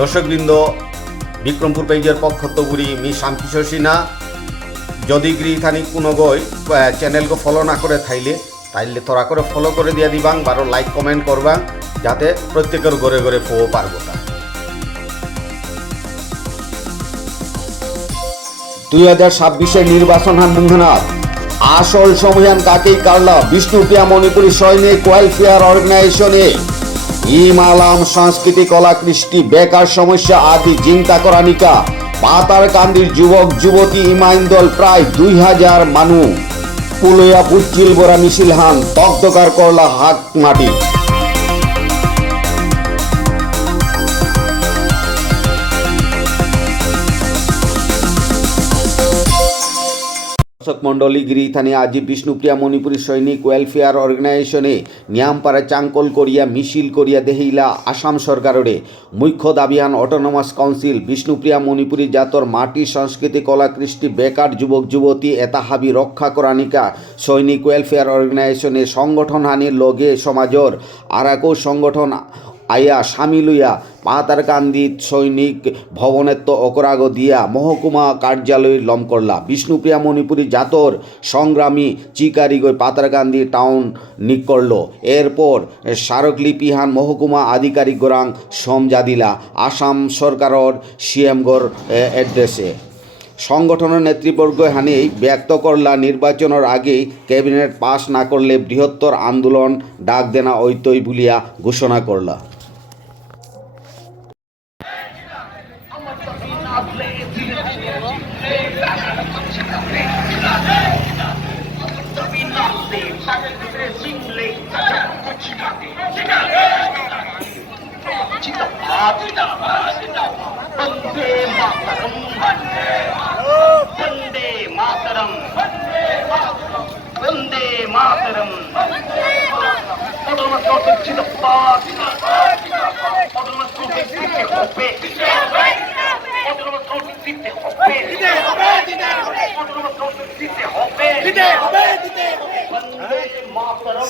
দর্শকবৃন্দ, বিক্রমপুর পেজের পক্ষ বুড়ি মি শামকিশোর সিনহা যদি গৃহথানি কোনো গই চ্যানেলকে ফলো না করে তাইলে তোরা করে ফলো করে দিয়া দিবাং, বারো লাইক কমেন্ট করবাং, যাতে প্রত্যেকের ঘরে ঘরে ফো পারবো তা। 2026 নির্বাচন হান মুখনাথ আসল সময়ান কাকেই কারলা বিষ্ণুপ্রিয়া মণিপুরী সৈনিক ওয়েলফেয়ার অর্গানাইজেশনে ইমালাম সংস্কৃতি কলা কৃষ্টি বেকার সমস্যা আদি চিন্তা করানিকা পাতারকান্দির যুবক যুবতী ইমাইন্দল প্রায় 2000 মানুষ পুলয়া বুচ্চিল বোরা মিছিল হান তকদকার করলা হাত মাটি। দর্শক মন্ডলী, গিরিথানি আজি বিষ্ণুপ্রিয়া মণিপুরী সৈনিক ওয়েলফেয়ার অর্গানাইজেশনে নিয়ামপাড়া চাঙ্কল করিয়া মিছিল করিয়া দেহিলা আসাম সরকাররে মুখ্য দাবিহান অটোনমাস কাউন্সিল বিষ্ণুপ্রিয়া মণিপুরী জাতর মাটি সংস্কৃতি কলা কৃষ্টি বেকার যুবক যুবতী এটা হাবি রক্ষা করানিকা সৈনিক ওয়েলফেয়ার অর্গানাইজেশনে সংগঠন হানির লগে সমাজর আরাকো সংগঠন আয়া সামিলুয়া পাতারকান্দি সৈনিক ভবনেত্ব অকরাগ দিয়া মহকুমা কার্যালয় লম করলা বিষ্ণুপ্রিয়া মণিপুরী জাতর সংগ্রামী চিকারিগৈ পাতারকান্দি টাউন নিক করল। এরপর স্মারকলিপিহান মহকুমা আধিকারিক গোরাং সমজাদিলা আসাম সরকারের সিএমগর এড্রেসে। সংগঠনের নেতৃবর্গ হানি ব্যক্ত করলা নির্বাচনের আগেই ক্যাবিনেট পাস না করলে বৃহত্তর আন্দোলন ডাক দেনা ঐতই বলিয়া ঘোষণা করলা।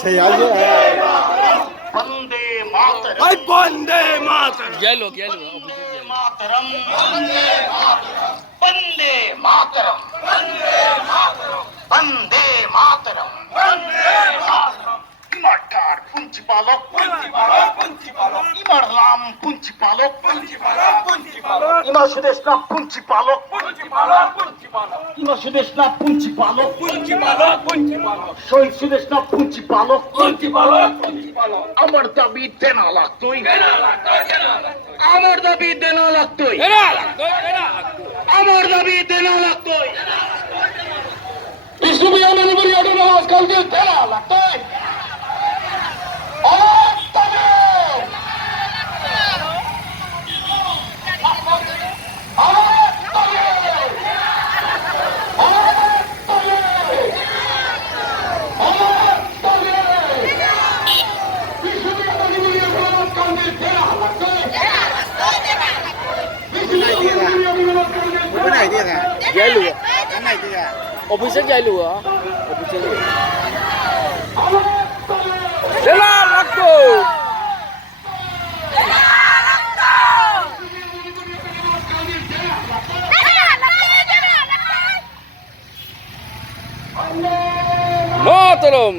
সেই আজ বন্দে মাতরম ভাই বন্দে মাতরম গেলো মাতরম বন্দে মাতরম বন্দে মাতরম ইমারটার পুঞ্জি পালক ইমারলাম পুঞ্জি পালক ইমার সুদেশনা পুঞ্জি পালক ইমার সুদেশনা পুঞ্জি পালক শহীদ সুদেশনা পুঞ্জি পালক আমার দাবি দেনা লাগতোই আমার দাবি দেনা লাগতোই আমার দাবি দেনা লাগতোই বিষ্ণুপ্রিয়া মণিপুরী অটোনমাস কাউন্সিল দেনা লাগতোই যাই লুয়া নাই দিয়া অফিসে যাই লুয়া অফিসে দেলা লাগতো মাতরম